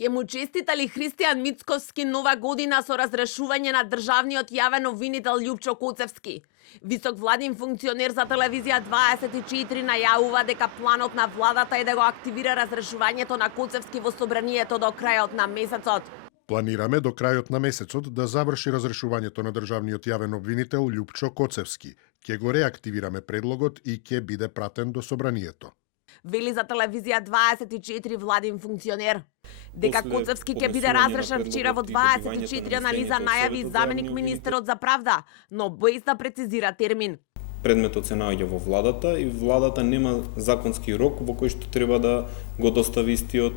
Ке му честитали Христијан Мицковски нова година со разрешување на државниот јавен обвинител Љупчо Коцевски. Висок владин функционер за телевизија 24 најавува дека планот на владата е да го активира разрешувањето на Коцевски во собранието до крајот на месецот. Планираме до крајот на месецот да заврши разрешувањето на државниот јавен обвинител Љупчо Коцевски. Ке го реактивираме предлогот и ке биде пратен до собранието. Вели за телевизија 24 владин функционер. Дека Коцевски ќе биде разрешен вчера во 24 анализа најави заменик министерот за правда, но без да прецизира термин. Предметот се наоѓа во владата и владата нема законски рок во кој што треба да го достави истиот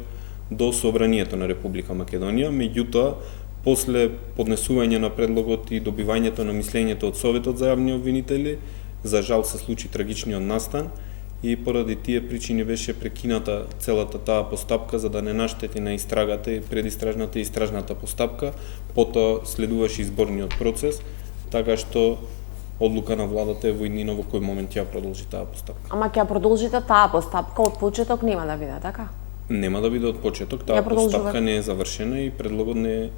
до собранието на Република Македонија. Меѓутоа, после поднесување на предлогот и добивањето на мислењето од Советот за јавни обвинители, за жал се случи трагичниот настан и поради тие причини беше прекината целата таа постапка за да не наштети на истрагата и предистражната и истражната постапка. Потоа следуваше изборниот процес, така што одлука на владата е во иднина во кој момент ќе продолжи таа постапка. Ама ќе продолжите таа постапка од почеток нема да биде, така? Нема да биде од почеток, таа постапка не е завршена и предлогот не е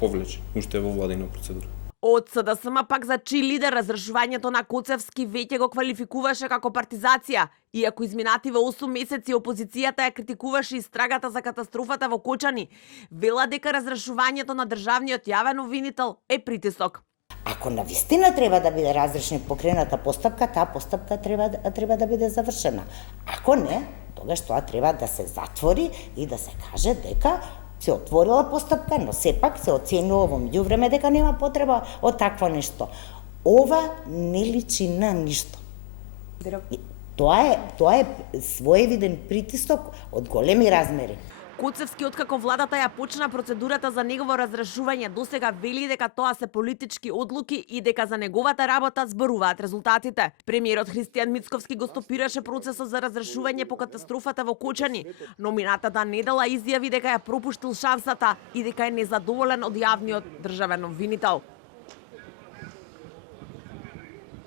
повлечен, уште е во владина процедура. Од СДСМ пак за чий лидер разрешувањето на Коцевски веќе го квалификуваше како партизација, иако изминативе 8 месеци опозицијата ја критикуваше истрагата за катастрофата во Кочани, вела дека разрешувањето на државниот јавен обвинител е притисок. Ако навистина треба да биде разрешена покрената постапка, таа постапка треба да биде завршена. Ако не, тогаш тоа треба да се затвори и да се каже дека се отворила постапка, но сепак се оценува во меѓувреме дека нема потреба од такво нешто. Ова не личи на ништо. Тоа е своевиден притисок од големи размери. Коцевски, откако владата ја почна процедурата за негово разрешување, досега вели дека тоа се политички одлуки и дека за неговата работа зборуваат резултатите. Премиерот Христијан Мицковски го стопираше процесот за разрешување по катастрофата во Кочани, но минатата недела изјави дека ја пропуштил шансата и дека е незадоволен од јавниот државен обвинител.